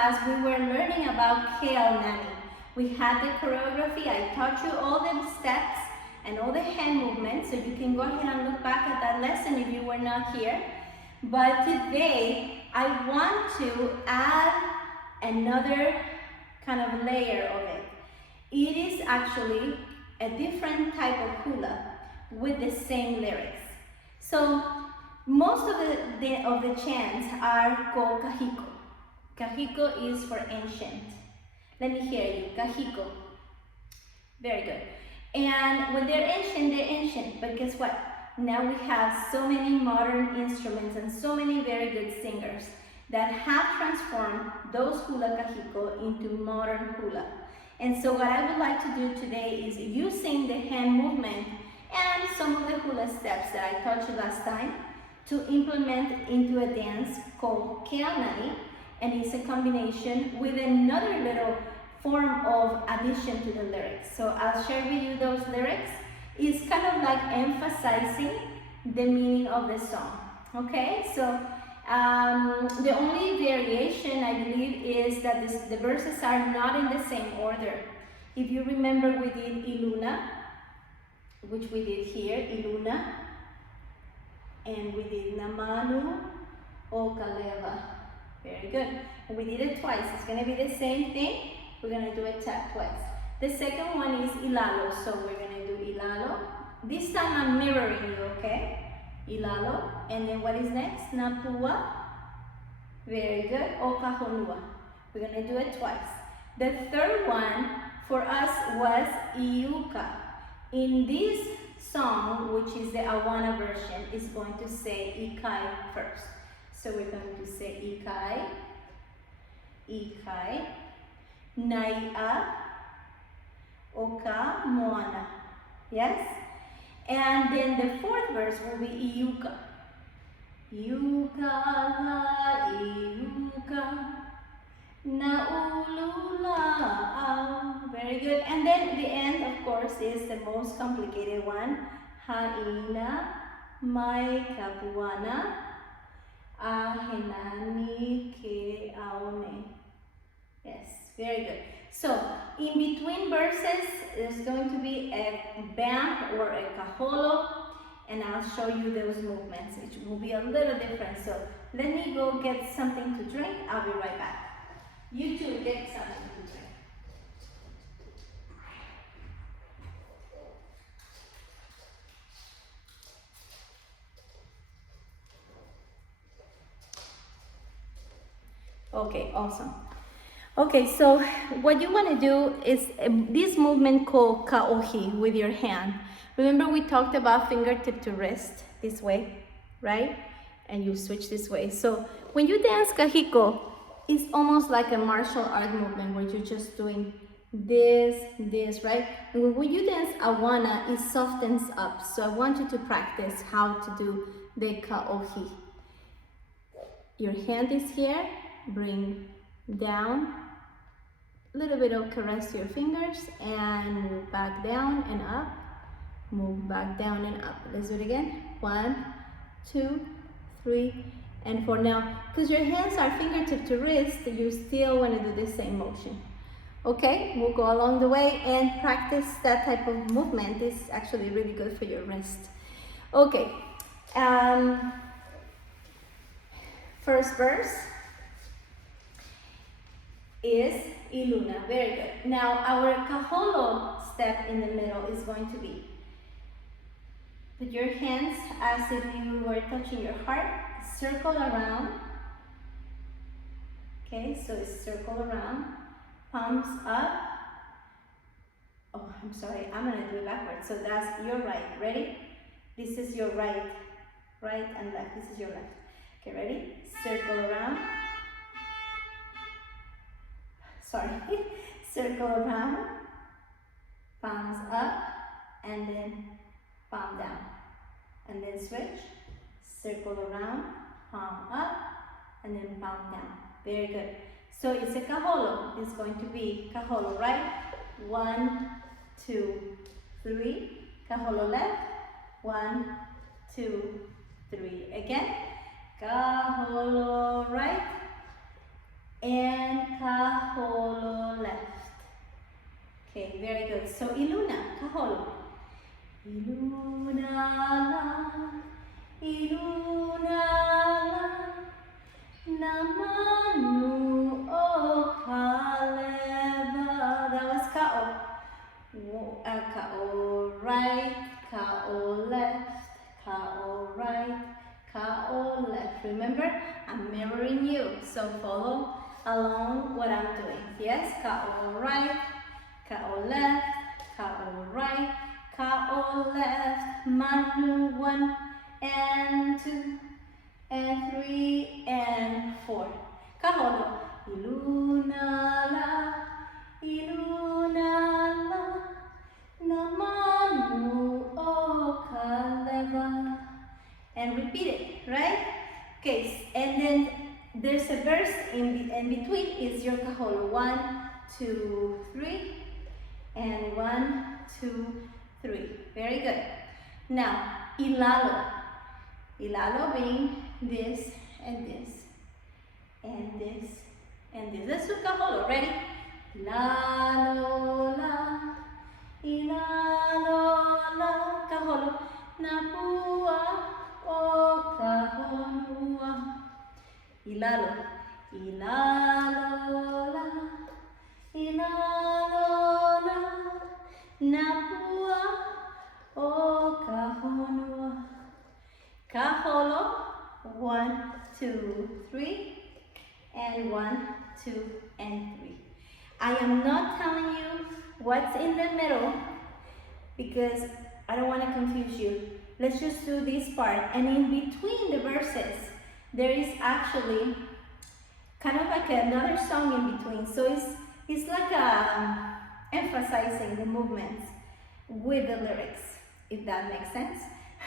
As we were learning about Ao Nani, we had the choreography. I taught you all the steps and all the hand movements, so you can go ahead and look back at that lesson if you were not here. But today, I want to add another kind of layer of it. It is actually a different type of hula with the same lyrics. So most of the chants are called kahiko. Kahiko is for ancient. Let me hear you. Kahiko. Very good. And when they're ancient, but guess what? Now we have so many modern instruments and so many very good singers that have transformed those hula kahiko into modern hula. And so what I would like to do today is using the hand movement and some of the hula steps that I taught you last time to implement into a dance called Ao Nani, and it's a combination with another little form of addition to the lyrics. So I'll share with you those lyrics. It's kind of like emphasizing the meaning of the song, okay? So the only variation, I believe, is that the verses are not in the same order. If you remember, we did Iluna, which we did here, Iluna, and we did Namanu o Kaleva. Very good. And we did it twice. It's going to be the same thing. We're going to do it twice. The second one is Ilalo. So we're going to do Ilalo. This time I'm mirroring you, okay? Ilalo. And then what is next? Napua. Very good. O Kahonua. We're going to do it twice. The third one for us was Iuka. In this song, which is the Awana version, is going to say Ikai first. So we're going to say Ikai, Ikai, Nai'a, Oka, Moana. Yes? And then the fourth verse will be Iuka. Iuka la Iuka, Naulula. Very good. And then the end, of course, is the most complicated one. Ha'ina, Mai Kapuana, Ahenani ke aone. Yes, very good. So, in between verses, there's going to be a bam or a kaholo, and I'll show you those movements. It will be a little different. So, let me go get something to drink. I'll be right back. You too, get something to drink. Okay, awesome. Okay, so what you want to do is this movement called kaohi with your hand. Remember we talked about fingertip to wrist this way, right? And you switch this way. So when you dance kahiko, it's almost like a martial art movement where you're just doing this, right? And when you dance awana, it softens up. So I want you to practice how to do the kaohi. Your hand is here. Bring down, a little bit of caress to your fingers, and move back down and up, move back down and up. Let's do it again. 1, 2, 3, and 4. Now, because your hands are fingertip to wrist, you still want to do the same motion. Okay, we'll go along the way and practice that type of movement. It's actually really good for your wrist. Okay, first verse is Iluna. Very good. Now our kaholo step in the middle is going to be put your hands as if you were touching your heart, circle around. Okay, so it's circle around, palms up. Oh, I'm sorry, I'm gonna do it backwards. So that's your right. Ready? This is your right and left. This is your left. Okay, ready? Circle around. Sorry, circle around, palms up, and then palm down. And then switch, circle around, palm up, and then palm down. Very good. So it's a kaholo. It's going to be kaholo, right? 1, 2, 3. Kaholo left. 1, 2, 3. Again. Kaholo right. And kaholo left. Okay, very good. So iluna, kaholo. Iluna la, namanu o kaleva. That was kao. Kao right, kao left, kao right, kao left. Remember, I'm mirroring you, so follow along what I'm doing. Yes, kao right, kao left, kao right, kao left, manu 1 and 2 and 3 and 4. Kaholo. Iluna la, namanu o kaleva. And repeat it, right? Okay, and then there's a verse in between is your kaholo. 1, 2, 3, and 1, 2, 3. Very good. Now, ilalo. Ilalo being this and this and this and this. Let's do kaholo. Ready? Ilalo la, kaholo. Napua o kahonua. Ilalo la, napua o kahonua. Kaholo, 1, 2, 3, and 1, 2, and 3. I am not telling you what's in the middle because I don't want to confuse you. Let's just do this part. And in between the verses, there is actually kind of like another song in between. So it's like emphasizing the movements with the lyrics, if that makes sense.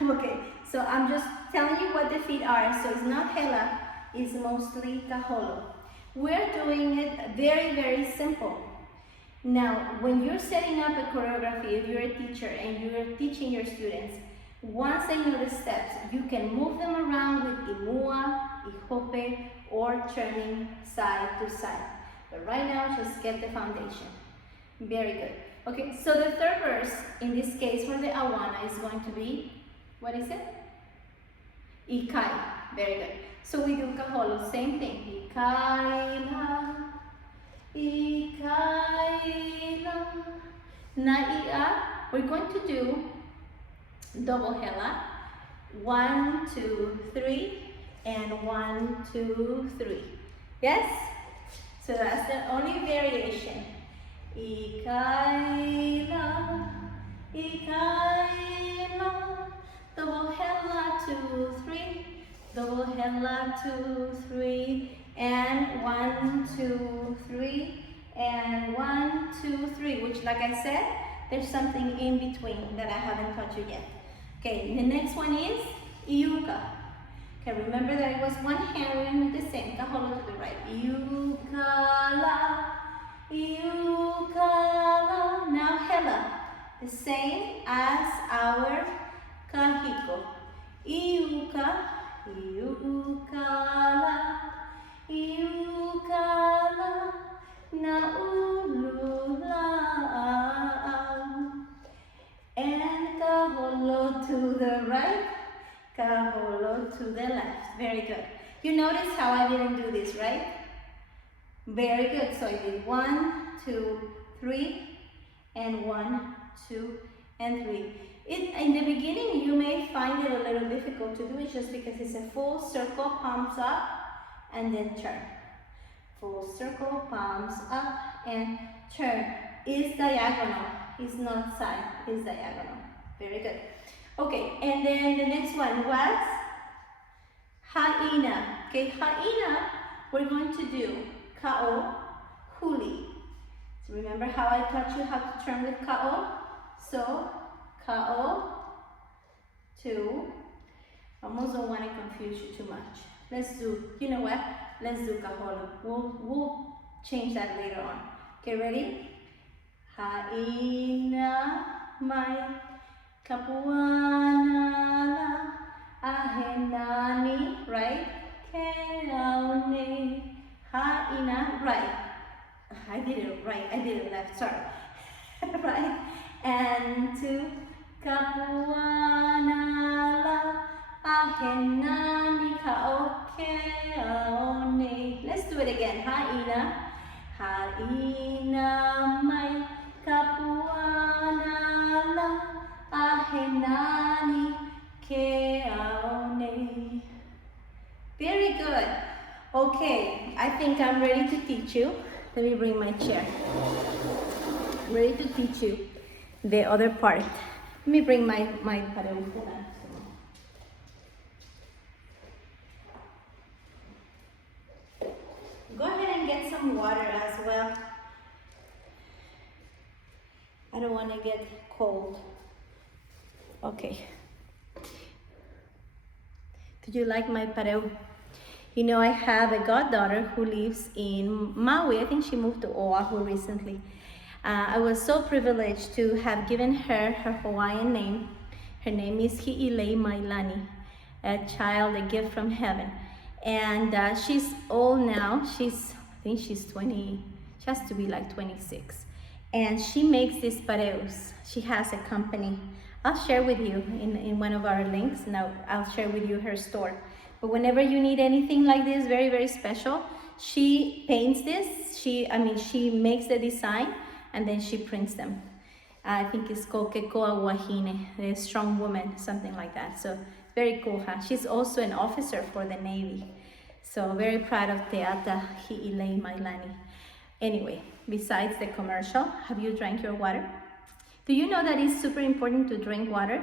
Okay, so I'm just telling you what the feet are. So it's not hela, it's mostly kaholo. We're doing it very, very simple. Now, when you're setting up a choreography, if you're a teacher and you're teaching your students, once they know the steps, you can move them around with imua, ihope, or turning side to side. But right now, just get the foundation. Very good. Okay, so the third verse, in this case for the awana, is going to be, what is it? Ikai. Very good. So we do kaholo, same thing. Ikai la, naia. We're going to do double hela. 1, 2, 3, and 1, 2, 3. Yes? So that's the only variation. Ikaila, double hela 2, 3, double hela 2, 3, and 1, 2, 3, and 1, 2, 3. Which, like I said, there's something in between that I haven't taught you yet. Okay, the next one is iuka. Okay, remember that it was one hand, we're going to do the same. Kaholo to the right. Iukala. Now hela, the same as our kahiko. Iukala, naulula. And kaholo to the right, kaholo to the left. Very good. You notice how I didn't do this, right? Very good. So I did 1, 2, 3, and 1, 2, and 3. In the beginning, you may find it a little difficult to do it just because it's a full circle, palms up, and then turn. Full circle, palms up, and turn. Is diagonal. It's not side. It's diagonal. Very good. Okay, and then the next one was haina. Okay, haina, we're going to do Kao, huli. So remember how I taught you how to turn with Kao? So, Kao, 2. Almost don't want to confuse you too much. Let's do, you know what? Let's do Kaholo. We'll change that later on. Okay, ready? Haina, mai, kapuana, ahenani, right? Keaune. Haina, right. I did it left, sorry. Right, and 2, Kapuana Ahenani Kaoke Aone. Let's do it again. Haina, Haina Mai Kapuana Ahenani Ke Aone. Very good. Okay, I think I'm ready to teach you. Let me bring my chair. I'm ready to teach you the other part. Let me bring my pareu. Go ahead and get some water as well. I don't want to get cold. Okay. Did you like my pareu? You know, I have a goddaughter who lives in Maui. I think she moved to Oahu recently. I was so privileged to have given her her Hawaiian name. Her name is Hi'ilei Mailani, a child, a gift from heaven. And she's old now. I think she's 20, she has to be like 26. And she makes these pareus. She has a company. I'll share with you in one of our links. Now I'll share with you her store. But whenever you need anything like this, very, very special, she paints this. She makes the design and then she prints them. I think it's called Kekoa Wahine, the strong woman, something like that. So very cool, huh? She's also an officer for the Navy. So very proud of Teata Hi'ilei Mailani. Anyway, besides the commercial, have you drank your water? Do you know that it's super important to drink water?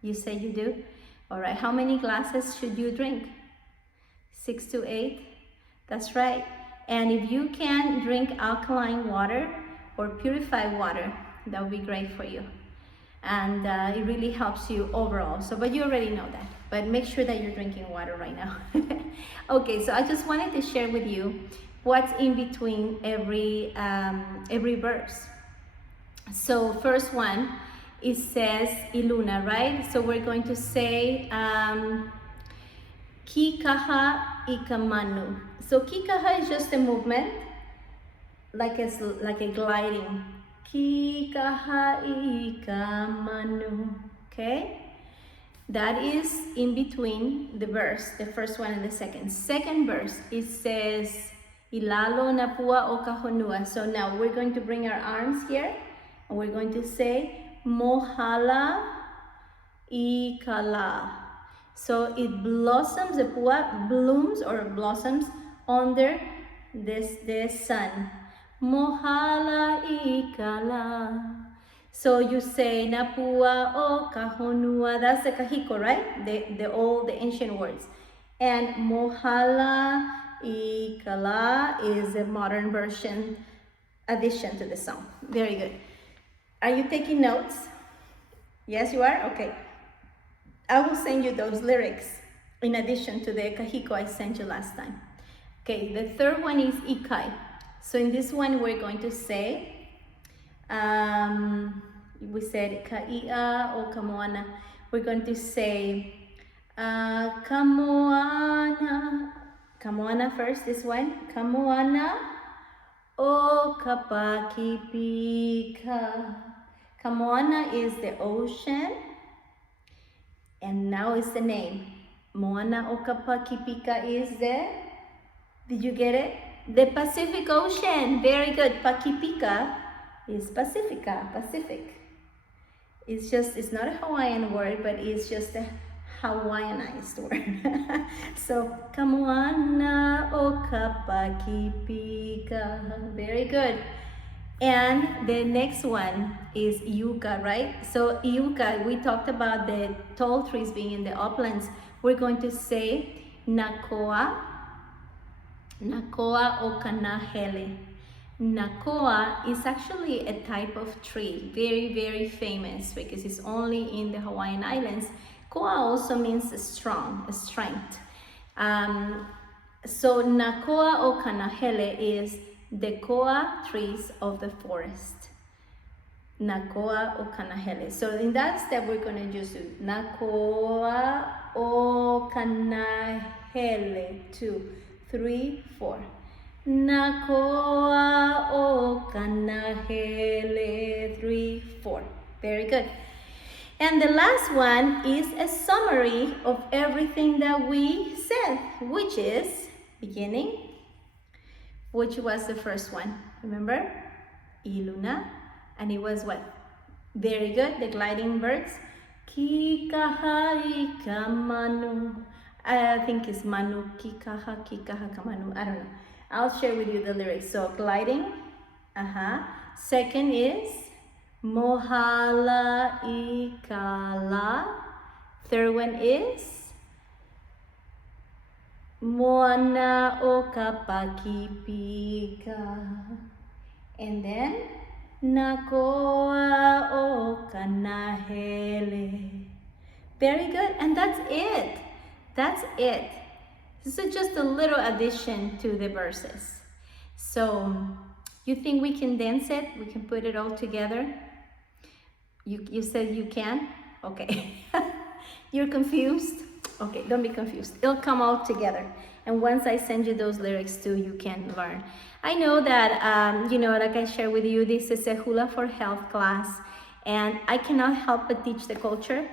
You say you do? All right, how many glasses should you drink? 6 to 8? That's right. And if you can drink alkaline water or purified water, that would be great for you. And it really helps you overall. So, but you already know that. But make sure that you're drinking water right now. Okay, so I just wanted to share with you what's in between every verse. So first one, it says Iluna, right? So we're going to say Kikaha Ikamanu. So Kikaha is just a movement, like a gliding. Kikaha Ikamanu. Okay? That is in between the verse, the first one and the second. Second verse, it says Ilalo Napua Okahonua. So now we're going to bring our arms here and we're going to say Mohala Ikala. So it blossoms, the pua blooms or blossoms under the sun. Mohala Ikala. So you say Napua o Kahonua. That's the Kahiko, right? The ancient words. And Mohala Ikala is a modern version addition to the song. Very good. Are you taking notes? Yes, you are? Okay. I will send you those lyrics in addition to the Kahiko I sent you last time. Okay, the third one is Ikai. So in this one, we're going to say, we said Kaia or Kamoana. We're going to say Kamoana. Kamoana first, this one. Kamoana o Kapakipika. Kamoana is the ocean, and now is the name. Moana o Kapakipika is did you get it? The Pacific Ocean. Very good. Pakipika is Pacifica, Pacific. It's not a Hawaiian word, but it's just a Hawaiianized word. So, Kamoana o Kapakipika. Very good. And the next one is Iuka, right? So Iuka, we talked about the tall trees being in the uplands. We're going to say Nakoa, Nakoa o Kanahele. Nakoa is actually a type of tree, very, very famous because it's only in the Hawaiian Islands. Koa also means strong, strength. So Nakoa o Kanahele is the koa trees of the forest. Nakoa o Kanahele. So in that step, we're going to just do Nakoa o Kanahele. 2, 3, 4. Nakoa o kanahele. 3, 4. Very good. And the last one is a summary of everything that we said, which is beginning, which was the first one. Remember? Iluna. And it was what? Very good. The gliding birds. Kikaha ikamanu. I think it's manu. Kikaha kamanu. I don't know. I'll share with you the lyrics. So gliding. Second is Mohala ikala. Third one is Moana o kapakipika. And then Nakoa o kanahele. Very good. And that's it. That's it. This is just a little addition to the verses. So you think we can dance it? We can put it all together? You said you can? Okay. You're confused? Okay, don't be confused. It'll come all together. And once I send you those lyrics too, you can learn. I know that, like I shared with you, this is a Hula for Health class. And I cannot help but teach the culture.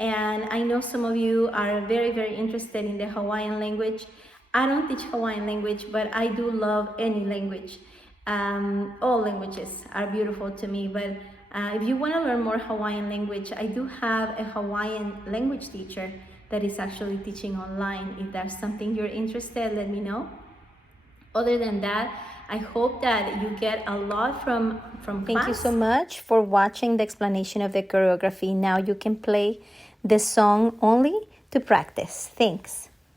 And I know some of you are very, very interested in the Hawaiian language. I don't teach Hawaiian language, but I do love any language. All languages are beautiful to me, but if you want to learn more Hawaiian language, I do have a Hawaiian language teacher that is actually teaching online. If that's something you're interested, let me know. Other than that, I hope that you get a lot from class. Thank you so much for watching the explanation of the choreography. Now you can play the song only to practice. Thanks.